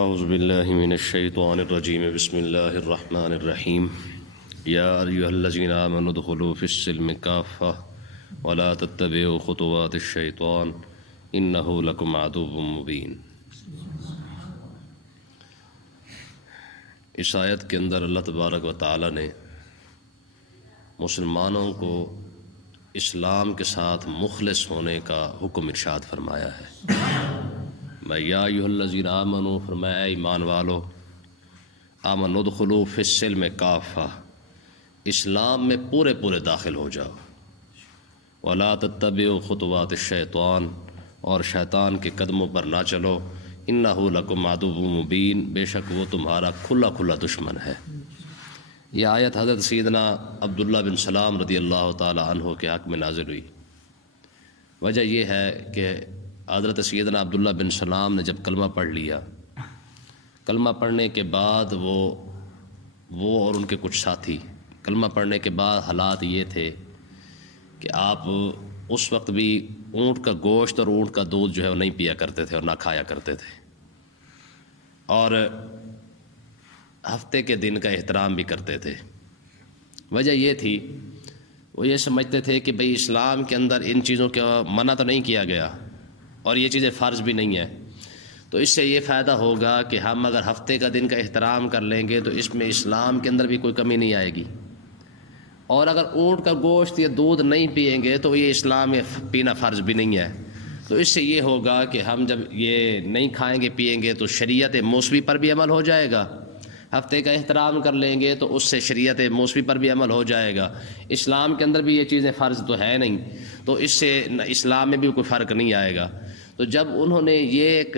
اعوذ باللہ من الشیطان الرجیم بسم اللہ الرحمن الرحیم یا ایھا الذین آمنوا ادخلوا فی السلم کافۃ ولا تتبعوا خطوات الشیطان انہ لکم عدو مبین۔ اس آیت کے اندر اللہ تبارک و تعالی نے مسلمانوں کو اسلام کے ساتھ مخلص ہونے کا حکم ارشاد فرمایا ہے۔ میں یا ایھا الذین آمنوا فرمایا اے ایمان والو، آمنوا ادخلوا فی السلم کافۃ، اسلام میں پورے داخل ہو جاؤ، ولا تتبعوا خطوات الشیطان، اور شیطان کے قدموں پر نہ چلو، انہ لکم عدو مبین، بے شک وہ تمہارا کھلا دشمن ہے۔ یہ آیت حضرت سیدنا عبداللہ بن سلام رضی اللہ تعالی عنہ کے حق میں نازل ہوئی۔ وجہ یہ ہے کہ حضرت سیدنا عبداللہ بن سلام نے جب کلمہ پڑھ لیا، کلمہ پڑھنے کے بعد وہ اور ان کے کچھ ساتھی، کلمہ پڑھنے کے بعد حالات یہ تھے کہ آپ اس وقت بھی اونٹ کا گوشت اور اونٹ کا دودھ جو ہے وہ نہیں پیا کرتے تھے اور نہ کھایا کرتے تھے، اور ہفتے کے دن کا احترام بھی کرتے تھے۔ وجہ یہ تھی، وہ یہ سمجھتے تھے کہ بھئی اسلام کے اندر ان چیزوں کا منع تو نہیں کیا گیا اور یہ چیزیں فرض بھی نہیں ہیں، تو اس سے یہ فائدہ ہوگا کہ ہم اگر ہفتے کا دن کا احترام کر لیں گے تو اس میں اسلام کے اندر بھی کوئی کمی نہیں آئے گی، اور اگر اونٹ کا گوشت یا دودھ نہیں پئیں گے تو یہ اسلام میں پینا فرض بھی نہیں ہے۔ تو اس سے یہ ہوگا کہ ہم جب یہ نہیں کھائیں گے پئیں گے تو شریعت موسوی پر بھی عمل ہو جائے گا، ہفتے کا احترام کر لیں گے تو اس سے شریعت موسوی پر بھی عمل ہو جائے گا، اسلام کے اندر بھی یہ چیزیں فرض تو ہے نہیں، تو اس سے اسلام میں بھی کوئی فرق نہیں آئے گا۔ تو جب انہوں نے یہ ایک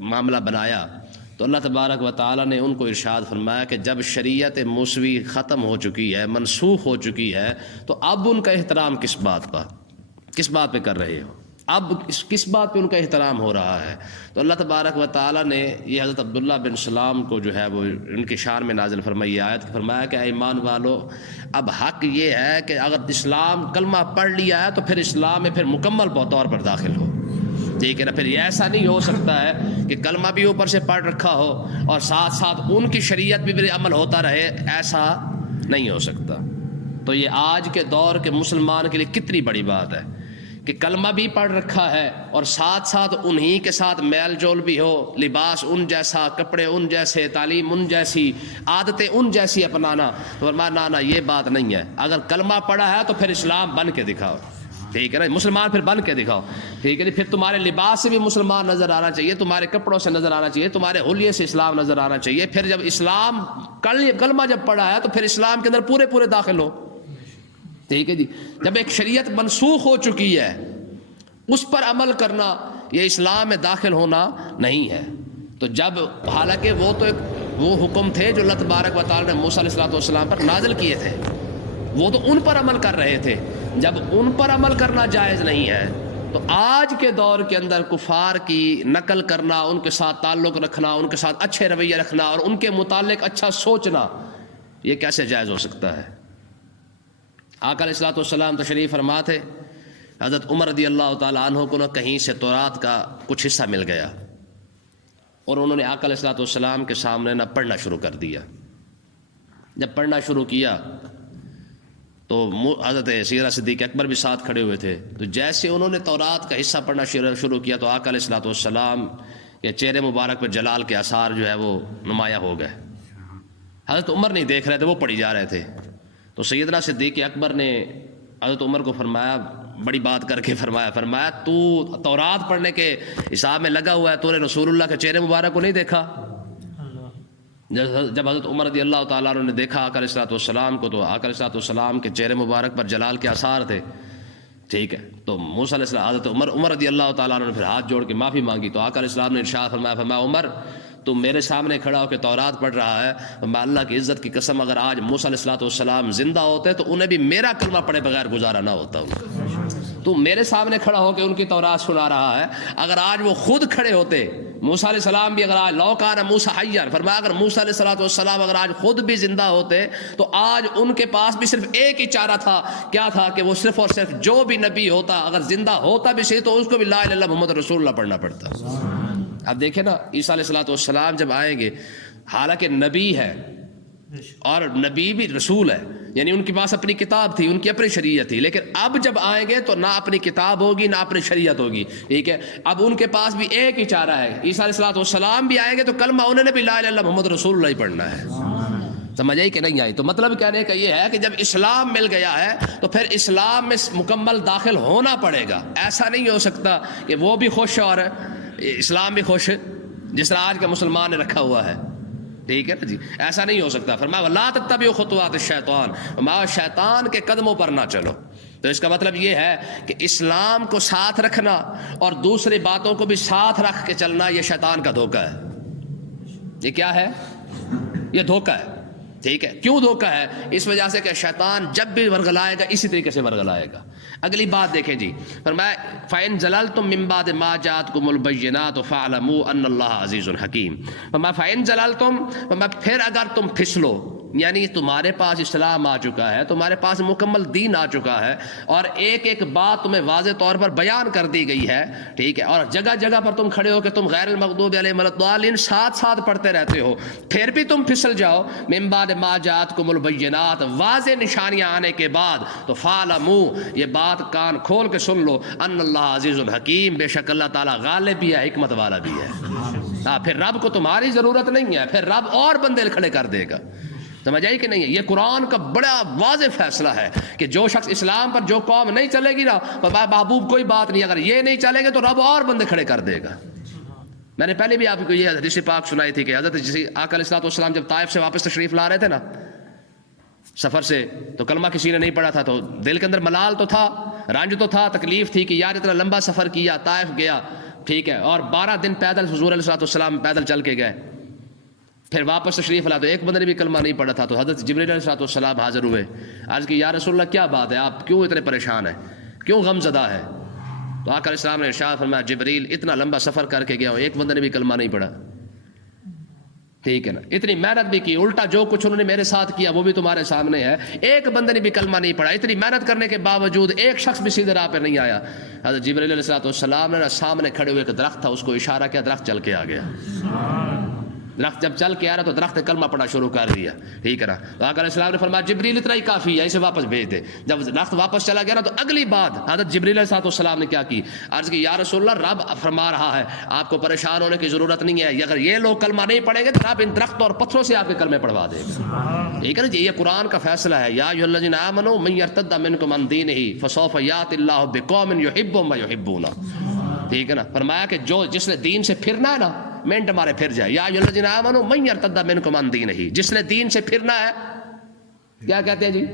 معاملہ بنایا تو اللہ تبارک و تعالی نے ان کو ارشاد فرمایا کہ جب شریعت موسوی ختم ہو چکی ہے، منسوخ ہو چکی ہے، تو اب ان کا احترام کس بات پہ کر رہے ہو؟ اب کس بات پہ ان کا احترام ہو رہا ہے؟ تو اللہ تبارک و تعالی نے یہ حضرت عبداللہ بن سلام کو جو ہے وہ ان کی شان میں نازل فرمائی آیت، فرمایا کہ اے ایمان والو، اب حق یہ ہے کہ اگر اسلام کلمہ پڑھ لیا ہے تو پھر اسلام میں پھر مکمل طور پر داخل ہو، ٹھیک ہے نا؟ پھر یہ ایسا نہیں ہو سکتا ہے کہ کلمہ بھی اوپر سے پڑھ رکھا ہو اور ساتھ ساتھ ان کی شریعت بھی عمل ہوتا رہے، ایسا نہیں ہو سکتا۔ تو یہ آج کے دور کے مسلمان کے لیے کتنی بڑی بات ہے کہ کلمہ بھی پڑھ رکھا ہے اور ساتھ ساتھ انہی کے ساتھ میل جول بھی ہو، لباس ان جیسا، کپڑے ان جیسے، تعلیم ان جیسی، عادتیں ان جیسی اپنانا۔ تو فرمایا نہ یہ بات نہیں ہے، اگر کلمہ پڑھا ہے تو پھر اسلام بن کے دکھاؤ، ٹھیک ہے نا؟ مسلمان پھر بن کے دکھاؤ، ٹھیک ہے؟ پھر تمہارے لباس سے بھی مسلمان نظر آنا چاہیے، تمہارے کپڑوں سے نظر آنا چاہیے، تمہارے حلیے سے اسلام نظر آنا چاہیے۔ پھر جب اسلام کلمہ جب پڑھا ہے تو پھر اسلام کے اندر پورے داخل ہو، ٹھیک ہے جی؟ جب ایک شریعت منسوخ ہو چکی ہے اس پر عمل کرنا یہ اسلام میں داخل ہونا نہیں ہے۔ تو جب حالانکہ وہ حکم تھے جو اللہ تبارک و تعالی نے موسیٰ علیہ السلام پر نازل کیے تھے، وہ تو ان پر عمل کر رہے تھے، جب ان پر عمل کرنا جائز نہیں ہے تو آج کے دور کے اندر کفار کی نقل کرنا، ان کے ساتھ تعلق رکھنا، ان کے ساتھ اچھے رویہ رکھنا اور ان کے متعلق اچھا سوچنا، یہ کیسے جائز ہو سکتا ہے؟ آقا علیہ السلام تشریف فرما تھے، حضرت عمر رضی اللہ تعالی عنہ کو کہیں سے تورات کا کچھ حصہ مل گیا اور انہوں نے آقا علیہ السلام کے سامنے پڑھنا شروع کر دیا۔ جب پڑھنا شروع کیا تو حضرت سیدنا صدیق اکبر بھی ساتھ کھڑے ہوئے تھے، تو جیسے انہوں نے تورات کا حصہ پڑھنا شروع کیا تو آقا علیہ السلام کے چہرے مبارک پر جلال کے آثار جو ہے وہ نمایاں ہو گئے۔ حضرت عمر نہیں دیکھ رہے تھے، وہ پڑھی جا رہے تھے، تو سیدنا صدیق اکبر نے حضرت عمر کو فرمایا، بڑی بات کر کے فرمایا تو تورات پڑھنے کے حساب میں لگا ہوا ہے، تو نے رسول اللہ کے چہرے مبارک کو نہیں دیکھا؟ جب حضرت عمر رضی اللہ تعالیٰ عنہ نے دیکھا آقا علیہ السلام کو، تو آقا علیہ السلام کے چہرے مبارک پر جلال کے آثار تھے، ٹھیک ہے؟ تو موسیٰ علیہ السلام، حضرت عمر رضی اللہ تعالیٰ عنہ نے پھر ہاتھ جوڑ کے معافی مانگی، تو آقا علیہ السلام نے ارشاد فرمایا عمر تم میرے سامنے کھڑا ہو کے تورات پڑھ رہا ہے، میں اللہ کی عزت کی قسم اگر آج موسیٰ علیہ السلام زندہ ہوتے تو انہیں بھی میرا کلمہ پڑھے بغیر گزارا نہ ہوتا۔ تو میرے سامنے کھڑا ہو کے ان کی تورات سنا رہا ہے، اگر آج وہ خود کھڑے ہوتے، موسیٰ علیہ السلام بھی اگر آج لو کان موسیٰ حیّا، فرمایا اگر موسیٰ علیہ السلام اگر آج خود بھی زندہ ہوتے تو آج ان کے پاس بھی صرف ایک ہی چارہ تھا، کیا تھا؟ کہ وہ صرف اور صرف جو بھی نبی ہوتا اگر زندہ ہوتا بھی صحیح تو اس کو بھی لا الہ الا اللہ محمد رسول اللہ پڑھنا پڑتا۔ اب دیکھیں نا عیسیٰ علیہ السلام جب آئیں گے، حالانکہ نبی ہے اور نبی بھی رسول ہے، یعنی ان کے پاس اپنی کتاب تھی، ان کی اپنی شریعت تھی، لیکن اب جب آئیں گے تو نہ اپنی کتاب ہوگی نہ اپنی شریعت ہوگی، ٹھیک ہے. اب ان کے پاس بھی ایک ہی چارہ ہے. عیسیٰ علیہ السلام بھی آئیں گے تو کلمہ انہوں نے بھی لا الہ الا اللہ محمد رسول اللہ ہی پڑھنا ہے. سمجھ آئی کہ نہیں آئی؟ تو مطلب کہنے کا یہ ہے کہ جب اسلام مل گیا ہے تو پھر اسلام میں مکمل داخل ہونا پڑے گا. ایسا نہیں ہو سکتا کہ وہ بھی خوش اور اسلام بھی خوش، جس طرح آج کا مسلمان نے رکھا ہوا ہے، ٹھیک ہے نا جی. ایسا نہیں ہو سکتا. فرمایا وَلَا تَتَّبِعُوا خُطُوَاتِ الشَّيْطَانِ، شیطان کے قدموں پر نہ چلو. تو اس کا مطلب یہ ہے کہ اسلام کو ساتھ رکھنا اور دوسری باتوں کو بھی ساتھ رکھ کے چلنا یہ شیطان کا دھوکہ ہے. یہ کیا ہے؟ یہ دھوکہ ہے. ٹھیک ہے. کیوں دھوکہ ہے؟ اس وجہ سے کہ شیطان جب بھی ورغلائے گا اسی طریقے سے ورغلائے گا. اگلی بات دیکھیں جی، فرمایا فَإِن زَلَلْتُم مِّن بَعْدِ مَا جَاءَتْكُمُ الْبَيِّنَاتُ فَاعْلَمُوا أَنَّ اللَّهَ عَزِيزٌ حَكِيمٌ. فرمایا فَإِن زَلَلْتُم، فرمایا پھر اگر تم پھسلو، یعنی تمہارے پاس اسلام آ چکا ہے، تمہارے پاس مکمل دین آ چکا ہے اور ایک ایک بات تمہیں واضح طور پر بیان کر دی گئی ہے، ٹھیک ہے، اور جگہ جگہ پر تم کھڑے ہو کہ تم غیر المغضوب علیہم ولا الضالین ساتھ ساتھ پڑھتے رہتے ہو، پھر بھی تم پھسل جاؤ من بعد ما جاءتکم البینات، واضح نشانیاں آنے کے بعد، تو فعلموا، یہ بات کان کھول کے سن لو، ان اللہ عزیز الحکیم، بے شک اللہ تعالیٰ غالب بھی ہے، حکمت والا بھی ہے. ہاں، پھر رب کو تمہاری ضرورت نہیں ہے، پھر رب اور بندے کھڑے کر دے گا. سمجھ آئی کہ نہیں ہے؟ یہ قرآن کا بڑا واضح فیصلہ ہے کہ جو شخص اسلام پر، جو قوم نہیں چلے گی نا، محبوب کوئی بات نہیں، اگر یہ نہیں چلیں گے تو رب اور بندے کھڑے کر دے گا. میں نے پہلے بھی آپ کو یہ حدیث پاک سنائی تھی کہ حضرت آقا علیہ السلام جب طائف سے واپس تشریف لا رہے تھے نا سفر سے، تو کلمہ کسی نے نہیں پڑھا تھا، تو دل کے اندر ملال تو تھا، رنج تو تھا، تکلیف تھی کہ یار اتنا لمبا سفر کیا، طائف گیا، ٹھیک ہے، اور 12 دن پیدل حضور علیہ السلام پیدل چل کے گئے، پھر واپس تشریف لا تو ایک بندے نے بھی کلمہ نہیں پڑھا تھا. تو حضرت جبریل علیہ السلام حاضر ہوئے، عرض کی یا رسول اللہ کیا بات ہے، آپ کیوں اتنے پریشان ہیں، کیوں غم زدہ ہے؟ تو آقا علیہ السلام نے ارشاد فرمایا جبریل اتنا لمبا سفر کر کے گیا ہوں، ایک بندے نے بھی کلمہ نہیں پڑھا، ٹھیک ہے نا، اتنی محنت بھی کی، الٹا جو کچھ انہوں نے میرے ساتھ کیا وہ بھی تمہارے سامنے ہے، ایک بندے نے بھی کلمہ نہیں پڑھا، اتنی محنت کرنے کے باوجود ایک شخص بھی سیدھے راہ پہ نہیں آیا. حضرت جبریل علیہ السلام نے سامنے کھڑے ہوئے ایک درخت تھا، اس کو اشارہ کیا، درخت چل کے آ گیا. درخت جب چل کے آ رہا تو درخت نے کلمہ پڑھنا شروع کر دیا، ٹھیک ہے نا. تو آقا علیہ السلام نے فرمایا جبریل اتنا ہی کافی ہے، اسے واپس بھیج دے. جب درخت واپس چلا گیا نا تو اگلی بات حضرت جبریل علیہ السلام نے کیا کی، عرض کی یا رسول اللہ رب فرما رہا ہے آپ کو پریشان ہونے کی ضرورت نہیں ہے، اگر یہ لوگ کلمہ نہیں پڑھیں گے تو رب ان درختوں اور پتھروں سے آپ کے کلمے پڑھوا دے گا. ٹھیک ہے نا جی، یہ قرآن کا فیصلہ ہے. یا ایھا الذین آمنوا من یرتد منکم عن دینہ فسوف یأتی اللہ بقوم یحبهم ویحبونہ. ٹھیک ہے نا، فرمایا کہ جس نے دین سے پھرنا ہے نا منٹ مارے پھر جائے. یا ایھا الذین آمنوا من یرتد منکم عن دینہ، جس نے دین سے پھرنا ہے، کیا کہتے ہیں جی،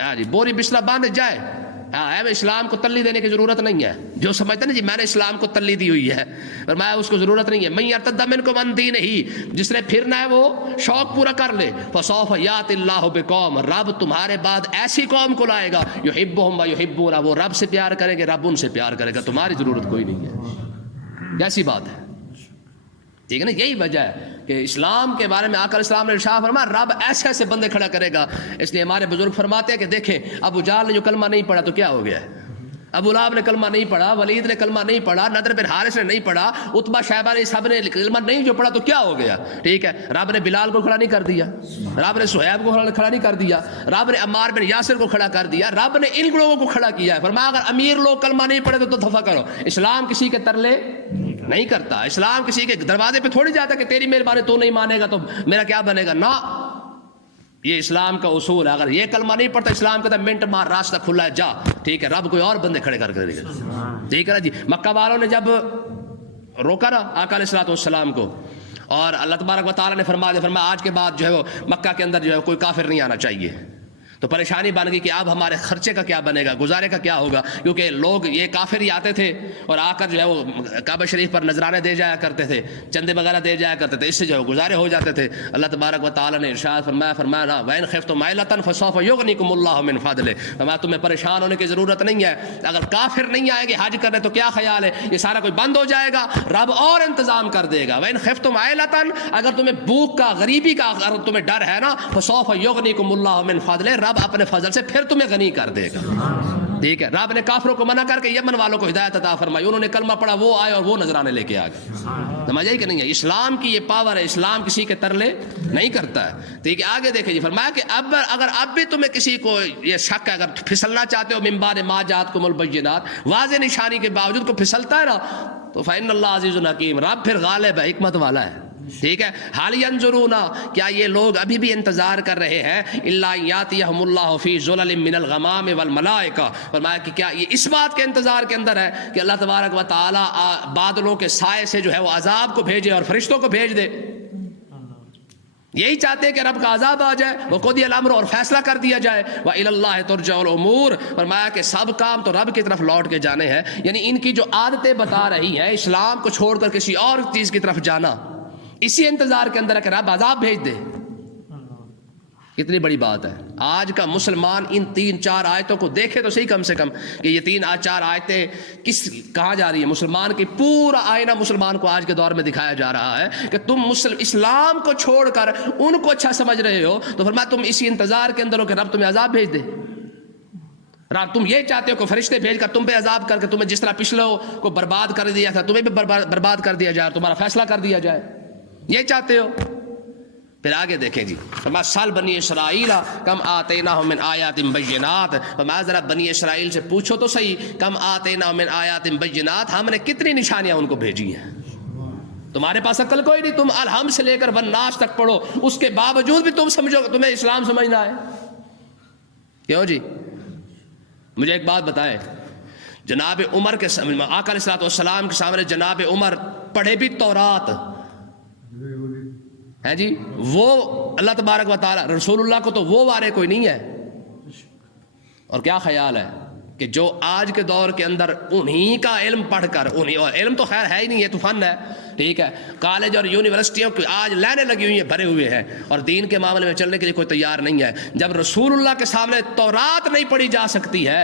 ہاں جی، بوری بسلا باندھ جائے. ہاں، اسلام کو تلی دینے کی ضرورت نہیں ہے، جو سمجھتے ہیں نا جی میں نے اسلام کو تلی دی ہوئی ہے، فرمایا اس کو ضرورت نہیں ہے. من یرتد منکم عن دینہ، جس نے پھرنا ہے وہ شوق پورا کر لے. فسوف یأتی اللہ بقوم، رب تمہارے بعد ایسی قوم کو لائے گا یحبهم ویحبونہ، وہ رب سے پیار کریں گے، رب ان سے پیار کرے گا، تمہاری ضرورت کوئی نہیں ہے. کیسی بات ہے، ٹھیک ہے نا. یہی وجہ ہے کہ اسلام کے بارے میں آقا علیہ السلام نے ارشاد فرمایا رب ایسے ایسے بندے کھڑا کرے گا. اس لیے ہمارے بزرگ فرماتے ہیں کہ دیکھیں ابو جہل نے جو کلمہ نہیں پڑھا تو کیا ہو گیا ہے، ابو لہب نے کلمہ نہیں پڑھا، ولید نے کلمہ نہیں پڑھا، نضر بن حارث نے نہیں پڑھا، عتبہ شیبہ نے سب نے کلمہ نہیں جو پڑھا تو کیا ہو گیا. ٹھیک ہے، رب نے بلال کو کھڑا نہیں کر دیا، رب نے صہیب کو کھڑا نہیں کر دیا، رب نے عمار بن یاسر کو کھڑا کر دیا، رب نے ان لوگوں کو کھڑا کیا ہے. فرمایا اگر امیر لوگ کلمہ نہیں پڑھے تو دفع کرو. اسلام کسی کے ترلے نہیں کرتا، اسلام کسی کے دروازے پہ تھوڑی جاتا کہ تیری مہربانی تو نہیں مانے گا تو میرا کیا بنے گا، نہ، یہ اسلام کا اصول ہے. اگر یہ کلمہ نہیں پڑھتا اسلام کا منٹ مار، راستہ کھلا ہے، جا. ٹھیک ہے، رب کوئی اور بندے کھڑے کر دے گا. ٹھیک ہے نا جی. مکہ والوں نے جب روکا نا آقا علیہ السلام کو، اور اللہ تبارک و تعالیٰ نے فرمایا آج کے بعد جو ہے وہ مکہ کے اندر جو ہے کوئی کافر نہیں آنا چاہیے. تو پریشانی بن گئی کہ اب ہمارے خرچے کا کیا بنے گا، گزارے کا کیا ہوگا، کیونکہ لوگ یہ کافر ہی آتے تھے اور آ کر جو ہے وہ کعبہ شریف پر نذرانے دے جایا کرتے تھے، چندے وغیرہ دے جایا کرتے تھے، اس سے جو ہے گزارے ہو جاتے تھے. اللہ تبارک و تعالیٰ نے ارشاد فرمایا وَإِنْ خِفْتُمْ عَيْلَةً فَسَوْفَ يُغْنِيكُمُ اللَّهُ مِنْ فَضْلِهِ. فرمایا تمہیں پریشان ہونے کی ضرورت نہیں ہے، اگر کافر نہیں آئیں گے حج کرنے تو کیا خیال ہے، یہ سارا کوئی بند ہو جائے گا، رب اور انتظام کر دے گا. وَإِنْ خِفْتُمْ عَيْلَةً، اگر تمہیں بھوک کا، غریبی کا اگر تمہیں ڈر ہے نا، فَسَوْفَ يُغْنِيكُمُ اللَّهُ مِنْ فَضْلِهِ، رب اپنے فضل سے پھر تمہیں غنی کر دے گا. ٹھیک ہے، رب نے کافروں کو منع کر کے یمن والوں کو ہدایت عطا فرمائی، انہوں نے کلمہ پڑھا، وہ آئے اور وہ نذرانے لے کے آ گئے. سمجھ آئی کہ نہیں ہے؟ اسلام کی یہ پاور ہے، اسلام کسی کے ترلے نہیں کرتا ہے. ٹھیک ہے، آگے دیکھیں جی، فرمایا کہ اگر اب بھی تمہیں کسی کو یہ شک ہے، اگر پھسلنا چاہتے ہو من بعد ما جاءتکم البینات، واضح نشانی کے باوجود کو پھسلتا ہے نا، تو فإن اللہ عزیز حکیم، رب پھر غالب ہے، حکمت والا ہے. ٹھیک ہے، حال ینظرون، کیا یہ لوگ ابھی بھی انتظار کر رہے ہیں، الا یاتیہم اللہ فی ظلل من الغمام والملائکہ، فرمایا کہ کیا یہ اس بات کے انتظار کے اندر ہے کہ اللہ تبارک و تعالی بادلوں کے سائے سے جو ہے وہ عذاب کو بھیجے اور فرشتوں کو بھیج دے. یہی چاہتے ہیں کہ رب کا عذاب آ جائے، وقضی الامر، اور فیصلہ کر دیا جائے، وإلی اللہ ترجع الامور، فرمایا کہ سب کام تو رب کی طرف لوٹ کے جانے ہیں. یعنی ان کی جو عادتیں بتا رہی ہیں اسلام کو چھوڑ کر کسی اور چیز کی طرف جانا، اسی انتظار کے اندر ہے کہ رب عذاب بھیج دے. کتنی بڑی بات ہے. آج کا مسلمان ان 3-4 آیتوں کو دیکھے تو صحیح کم سے کم کہ یہ 3-4 آیتیں کہاں جا رہی ہیں. مسلمان کی پورا آئینہ مسلمان کو آج کے دور میں دکھایا جا رہا ہے کہ تم اسلام کو چھوڑ کر ان کو اچھا سمجھ رہے ہو، تو فرمایا تم اسی انتظار کے اندر ہو کہ رب تمہیں عذاب بھیج دے. رب تم یہ چاہتے ہو کہ فرشتے بھیج کر تم پہ عذاب کر کے تمہیں جس طرح پچھلوں کو برباد کر دیا تھا تمہیں بھی برباد کر دیا جائے، تمہارا فیصلہ کر دیا جائے، یہ چاہتے ہو. پھر آگے دیکھیں جی، فرمایا سال بنی اسرائیل کم آتیناہم من آیات بینات، فرمایا ذرا بنی اسرائیل سے پوچھو تو صحیح، کم آتیناہم من آیات بینات، ہم نے کتنی نشانیاں ان کو بھیجی ہیں. تمہارے پاس عقل کوئی نہیں، تم الحمد سے لے کر والناس تک پڑھو، اس کے باوجود بھی تم سمجھو کہ تمہیں اسلام سمجھنا ہے. کیوں جی؟ مجھے ایک بات بتائیں، جناب عمر کے آقا علیہ السلام کے سامنے جناب عمر پڑھے بھی تورات ہے جی، وہ اللہ تبارک و تعالی رسول اللہ کو تو وہ وارے کوئی نہیں ہے. اور کیا خیال ہے کہ جو آج کے دور کے اندر انہی کا علم پڑھ کر انہی، اور علم تو خیر ہے ہی نہیں، یہ تو فن ہے. ٹھیک ہے، کالج اور یونیورسٹیوں کی آج لائنیں لگی ہوئی ہیں، بھرے ہوئے ہیں، اور دین کے معاملے میں چلنے کے لیے کوئی تیار نہیں ہے. جب رسول اللہ کے سامنے تورات نہیں پڑھی جا سکتی ہے،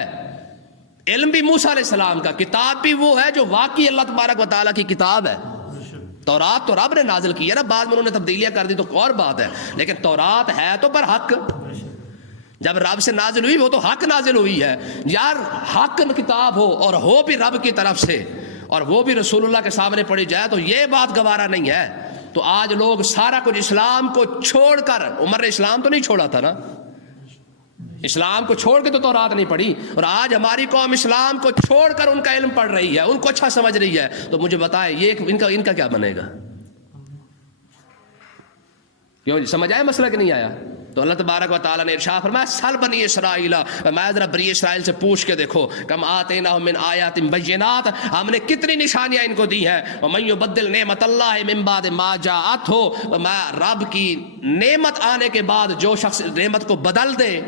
علم بھی موسیٰ علیہ السلام کا، کتاب بھی وہ ہے جو واقعی اللہ تبارک و تعالیٰ کی کتاب ہے. تورات تو رب نے نازل کی ہے نا، بعد میں انہوں نے تبدیلیاں کر دی تو اور بات ہے، لیکن تورات ہے تو پر حق. جب رب سے نازل ہوئی وہ تو حق نازل ہوئی ہے. یار حق کتاب ہو اور ہو بھی رب کی طرف سے اور وہ بھی رسول اللہ کے سامنے پڑھی جائے تو یہ بات گوارا نہیں ہے. تو آج لوگ سارا کچھ اسلام کو چھوڑ کر، عمر نے اسلام تو نہیں چھوڑا تھا نا، اسلام کو چھوڑ کے تو تورات نہیں پڑھی، اور آج ہماری قوم اسلام کو چھوڑ کر ان کا علم پڑھ رہی ہے، ان کو اچھا سمجھ رہی ہے. تو مجھے بتائیں یہ ان کا کیا بنے گا؟ کیوں جی، سمجھ آیا مسئلہ کہ نہیں آیا؟ تو اللہ تبارک و تعالیٰ نے ارشاد فرمایا سل بنی اسرائیل، میں ذرا بنی اسرائیل سے پوچھ کے دیکھو، کم آتیناہم من آیات بینات، ہم نے کتنی نشانیاں ان کو دی ہیں. ومن یبدل نعمت اللہ من بعد ما جاءتہ، میں رب کی نعمت آنے کے بعد جو شخص نعمت کو بدل دے،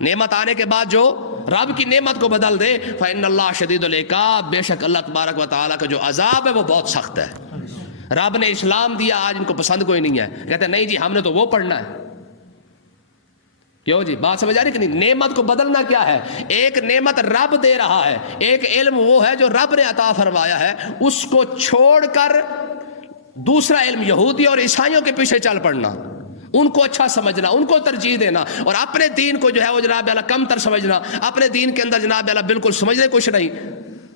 نعمت آنے کے بعد جو رب کی نعمت کو بدل دے، فإن اللہ شدید العقاب، بے شک اللہ تبارک و تعالیٰ کا جو عذاب ہے وہ بہت سخت ہے. رب نے اسلام دیا، آج ان کو پسند کوئی نہیں ہے، کہتے ہیں نہیں جی ہم نے تو وہ پڑھنا ہے. کیوں جی، بات سمجھ آ رہی کہ نہیں؟ نعمت کو بدلنا کیا ہے؟ ایک نعمت رب دے رہا ہے، ایک علم وہ ہے جو رب نے عطا فرمایا ہے، اس کو چھوڑ کر دوسرا علم یہودی اور عیسائیوں کے پیچھے چل پڑنا، ان کو اچھا سمجھنا، ان کو ترجیح دینا، اور اپنے دین کو جو ہے وہ جناب اعلیٰ کم تر سمجھنا، اپنے دین کے اندر جناب اعلیٰ بالکل سمجھنے کچھ نہیں.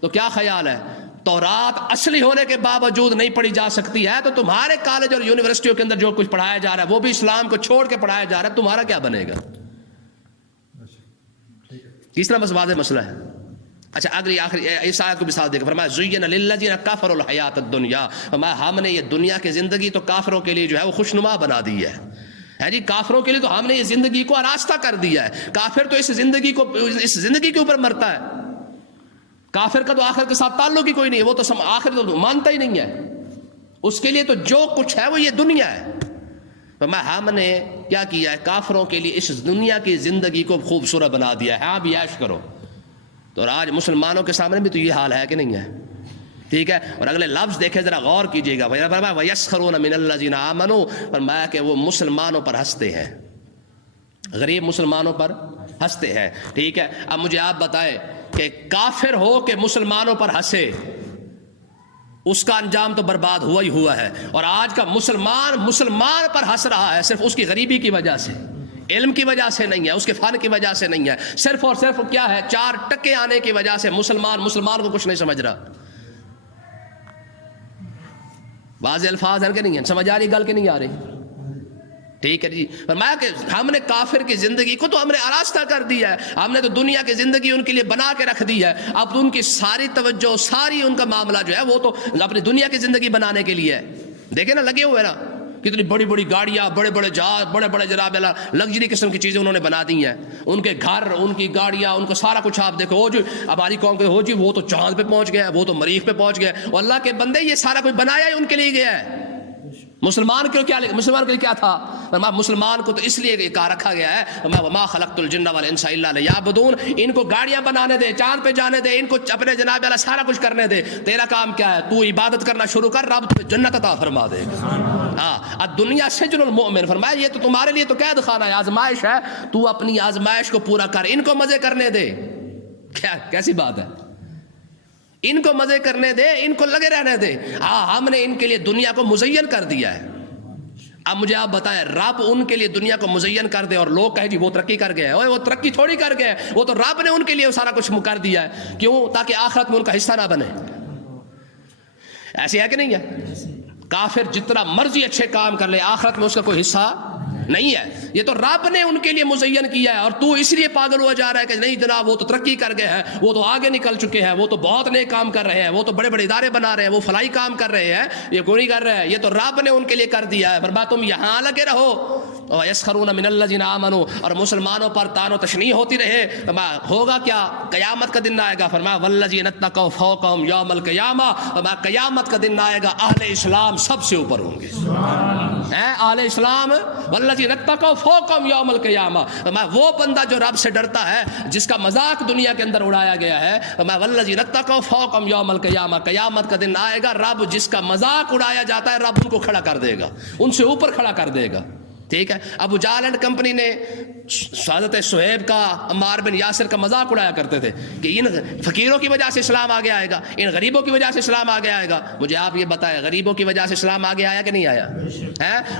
تو کیا خیال ہے؟ تورات اصلی ہونے کے باوجود نہیں پڑھی جا سکتی ہے، تو تمہارے کالج اور یونیورسٹیوں کے اندر جو کچھ پڑھایا جا رہا ہے وہ بھی اسلام کو چھوڑ کے پڑھایا جا رہا ہے، تمہارا کیا بنے گا؟ تیسرا بس واضح مسئلہ ہے. اچھا اگلی آخری اس آیت کو مثال دے کر فرمایا زین للذین کفروا الحیات الدنیا، فرمایا ہم نے یہ دنیا کی زندگی تو کافروں کے لیے جو ہے وہ خوشنما بنا دی ہے. ہے جی، کافروں کے لیے تو ہم نے یہ زندگی کو آراستہ کر دیا ہے. کافر تو اس زندگی کے اوپر مرتا ہے، کافر کا تو آخر کے ساتھ تعلق ہی کوئی نہیں ہے، وہ تو آخر تو مانتا ہی نہیں ہے، اس کے لیے تو جو کچھ ہے وہ یہ دنیا ہے. ہم نے کیا کیا ہے؟ کافروں کے لیے اس دنیا کی زندگی کو خوبصورت بنا دیا ہے، ہاں بھی عیش کرو. تو آج مسلمانوں کے سامنے بھی تو یہ حال ہے کہ نہیں ہے؟ ٹھیک ہے، اور اگلے لفظ دیکھیں ذرا غور کیجیے گا، وَيَسْخَرُونَ مِنَ الَّذِينَ آمَنُوا، فرمایا کہ وہ مسلمانوں پر ہنستے ہیں، غریب مسلمانوں پر ہنستے ہیں. ٹھیک ہے، اب مجھے آپ بتائیں کہ کافر ہو کہ مسلمانوں پر ہنسے، اس کا انجام تو برباد ہوا ہی ہوا ہے. اور آج کا مسلمان پر ہنس رہا ہے صرف اس کی غریبی کی وجہ سے، علم کی وجہ سے نہیں ہے، اس کے فن کی وجہ سے نہیں ہے، صرف اور صرف کیا ہے، 4 ٹکے آنے کی وجہ سے مسلمان کو کچھ نہیں سمجھ رہا۔ واضح الفاظ ہیں کہ نہیں ہیں، سمجھ آ رہی گل کہ نہیں آ رہی؟ ٹھیک ہے جی۔ فرمایا کہ ہم نے کافر کی زندگی کو تو ہم نے آراستہ کر دیا ہے، ہم نے تو دنیا کی زندگی ان کے لیے بنا کے رکھ دی ہے، اب تو ان کی ساری توجہ، ساری ان کا معاملہ جو ہے وہ تو اپنی دنیا کی زندگی بنانے کے لیے ہے۔ دیکھیں نا لگے ہوئے نا، کتنی بڑی بڑی گاڑیاں، بڑے بڑے جہاز، بڑے بڑے جناب لگژری قسم کی چیزیں انہوں نے بنا دی ہیں، ان کے گھر، ان کی گاڑیاں، ان کو سارا کچھ آپ دیکھو، ہو جی ہماری قوم کے ہو جی وہ تو چاند پہ پہنچ گیا ہے، وہ تو مریخ پہ پہنچ گیا ہے، اور اللہ کے بندے یہ سارا کچھ بنایا ہی ان کے لیے گیا ہے۔ مسلمان کے لیے کیا تھا؟ مسلمان کو تو اس لیے کہا رکھا گیا ہے وما خلقت الجن والانس الا لیعبدون، ان کو گاڑیاں بنانے دے، چاند پہ جانے دے، ان کو اپنے جناب والا سارا کچھ کرنے دے، تیرا کام کیا ہے؟ تو عبادت کرنا شروع کر، رب تجھے جنت عطا فرما دے گا۔ ہاں، الدنیا سجن المؤمن، فرمایا یہ تو تمہارے لیے تو قید خانہ ہے، آزمائش ہے، تو اپنی آزمائش کو پورا کر، ان کو مزے کرنے دے۔ کیسی بات ہے، ان کو مزے کرنے دے، ان کو لگے رہنے دے۔ ہاں، ہم نے ان کے لیے دنیا کو مزین کر دیا ہے۔ اب مجھے آپ بتائیں، رب ان کے لیے دنیا کو مزین کر دے اور لوگ کہیں جی وہ ترقی کر گئے، وہ ترقی تھوڑی کر گئے، وہ تو رب نے ان کے لیے سارا کچھ کر دیا ہے۔ کیوں؟ تاکہ آخرت میں ان کا حصہ نہ بنے۔ ایسے ہے کہ نہیں ہے؟ کافر جتنا مرضی اچھے کام کر لے، آخرت میں اس کا کوئی حصہ نہیں ہے، یہ تو رب نے ان کے لیے مزین کیا ہے، اور تو اس لیے پاگل ہوا جا رہا ہے کہ نہیں جناب وہ تو ترقی کر گئے ہیں، وہ تو آگے نکل چکے ہیں، وہ تو بہت نئے کام کر رہے ہیں، وہ تو بڑے بڑے ادارے بنا رہے ہیں، وہ فلائی کام کر رہے ہیں، یہ کوئی نہیں کر رہے ہیں، یہ تو رب نے ان کے لیے کر دیا ہے۔ فرمایا تم یہاں لگے رہو، وَيَسْخَرُونَ مِنَ الَّذِينَ آمَنُوا، اور مسلمانوں پر تان و تشنیع ہوتی رہے۔ ہوگا کیا؟ قیامت کا دن آئے گا، فرمایا وَالَّذِينَ اتَّقَوْا فَوْقَهُمْ يَوْمَ الْقِيَامَةِ، فرمایا قیامت کا دن آئے گا، اہل اسلام سب سے اوپر ہوں گے۔ اہل اسلام وَالَّذِينَ اتَّقَوْا فَوْقَهُمْ يَوْمَ الْقِيَامَةِ، فرمایا وہ بندہ جو رب سے ڈرتا ہے، جس کا مذاق دنیا کے اندر اڑایا گیا ہے، فرمایا وَالَّذِينَ اتَّقَوْا فَوْقَهُمْ يَوْمَ الْقِيَامَةِ، قیامت کا دن آئے گا، رب جس کا مذاق اڑایا جاتا ہے، رب ان کو کھڑا کر دے گا، ان سے اوپر کھڑا کر دے گا۔ ٹھیک ہے، ابو جہل اینڈ کمپنی نے حضرت صہیب کا، عمار بن یاسر کا مذاق اڑایا کرتے تھے کہ ان فقیروں کی وجہ سے اسلام آگے آئے گا، ان غریبوں کی وجہ سے اسلام آگے آئے گا۔ مجھے آپ یہ بتائیں، غریبوں کی وجہ سے اسلام آگے آیا کہ نہیں آیا؟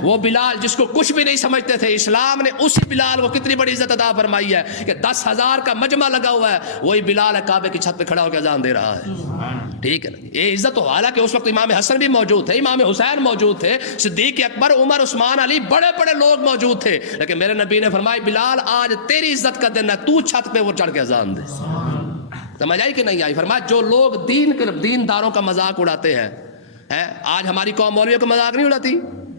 وہ بلال جس کو کچھ بھی نہیں سمجھتے تھے، اسلام نے اسی بلال کو کتنی بڑی عزت عطا فرمائی ہے کہ 10,000 کا مجمع لگا ہوا ہے، وہی بلال ہے کعبے کی چھت پہ کھڑا ہو کے اذان دے رہا ہے۔ ٹھیک ہے، یہ عزت ہو، حالانکہ اس وقت امام حسن بھی موجود تھے، امام حسین موجود تھے، صدیق اکبر، عمر، عثمان، علی، بڑے بڑے لوگ موجود تھے، لیکن میرے نبی نے فرمایا بلال آج تیری عزت کا دن ہے، تو چھت پہ وہ چڑھ کے اذان دے۔ سمجھ آئی کہ نہیں آئی؟ فرمایا جو لوگ دینداروں کا مذاق اڑاتے ہیں، آج ہماری قوم مولویوں کا مذاق نہیں اڑاتی،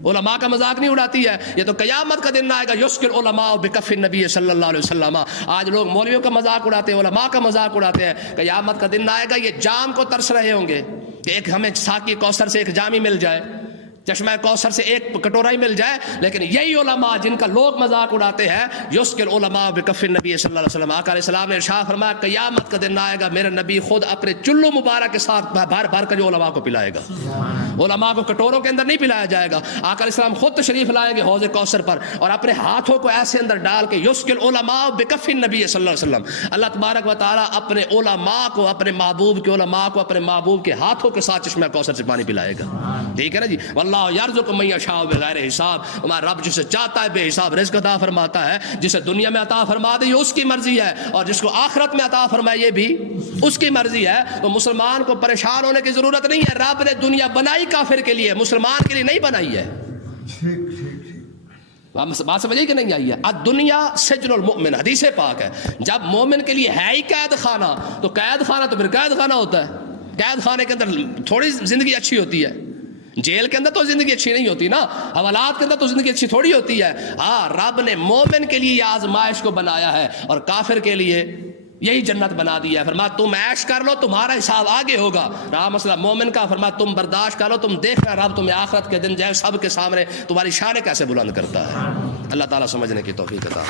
علماء کا مذاق نہیں اڑاتی ہے، یہ تو قیامت کا دن آئے گا، یسکر علماء بکف النبی صلی اللہ علیہ وسلم۔ آج لوگ مولویوں کا مذاق اڑاتے ہیں، علماء کا مذاق اڑاتے ہیں، قیامت کا دن آئے گا، یہ جام کو ترس رہے ہوں گے کہ ایک ہمیں ساقی کوثر سے ایک جام ہی مل جائے، چشمہ کوثر سے ایک کٹورا ہی مل جائے، لیکن یہی علماء جن کا لوگ مذاق اڑاتے ہیں، یسکر علماء بکف النبی صلی اللہ علیہ وسلم۔ آقا علیہ السلام نے ارشاد فرمایا قیامت کا دن آئے گا، میرے نبی خود اپنے چلو مبارک کے ساتھ بھر بھر کر جو علماء کو پلائے گا، علماء کو کٹوروں کے اندر نہیں پلایا جائے گا، آقا علیہ السلام خود تشریف لائیں گے حوض کوثر پر، اور اپنے ہاتھوں کو ایسے اندر ڈال کے یسکر علماء بکف النبی صلی اللہ علیہ وسلم، اللہ تبارک و تعالیٰ اپنے علماء کو، اپنے محبوب کے علماء کو اپنے محبوب کے ہاتھوں کے ساتھ چشمہ کوثر سے پانی پلائے گا۔ ٹھیک ہے نا جی؟ واللہ یرزق من یشاء بغیر حساب، ہمارا رب جسے چاہتا ہے بے حساب رزق عطا فرماتا ہے، جسے دنیا میں عطا فرما دے یہ اس کی مرضی ہے، اور جس کو آخرت میں عطا فرمائے یہ بھی اس کی مرضی ہے۔ تو مسلمان کو پریشان ہونے کی ضرورت نہیں ہے، رب نے دنیا بنائی کافر کے لیے، مسلمان کے لیے نہیں بنائی ہے۔ بات سمجھے کہ نہیں آئی ہے؟ الدنیا سجن المؤمن، حدیث پاک ہے، جب مومن کے لیے ہے ہی قید خانہ، تو قید خانہ تو پھر قید خانہ ہوتا ہے۔ قید خانے کے اندر تھوڑی زندگی اچھی ہوتی ہے، جیل کے اندر تو زندگی اچھی نہیں ہوتی نا، حوالات کے اندر تو زندگی اچھی تھوڑی ہوتی ہے۔ ہاں، رب نے مومن کے لیے یہ آزمائش کو بنایا ہے، اور کافر کے لیے یہی جنت بنا دیا ہے۔ فرمایا تم عیش کر لو، تمہارا حساب آگے ہوگا۔ رہا مسئلہ مومن کا، فرمایا تم برداشت کر لو، تم دیکھنا رب تمہیں آخرت کے دن جائے سب کے سامنے تمہاری شان کیسے بلند کرتا ہے۔ اللہ تعالیٰ سمجھنے کی توفیق عطا۔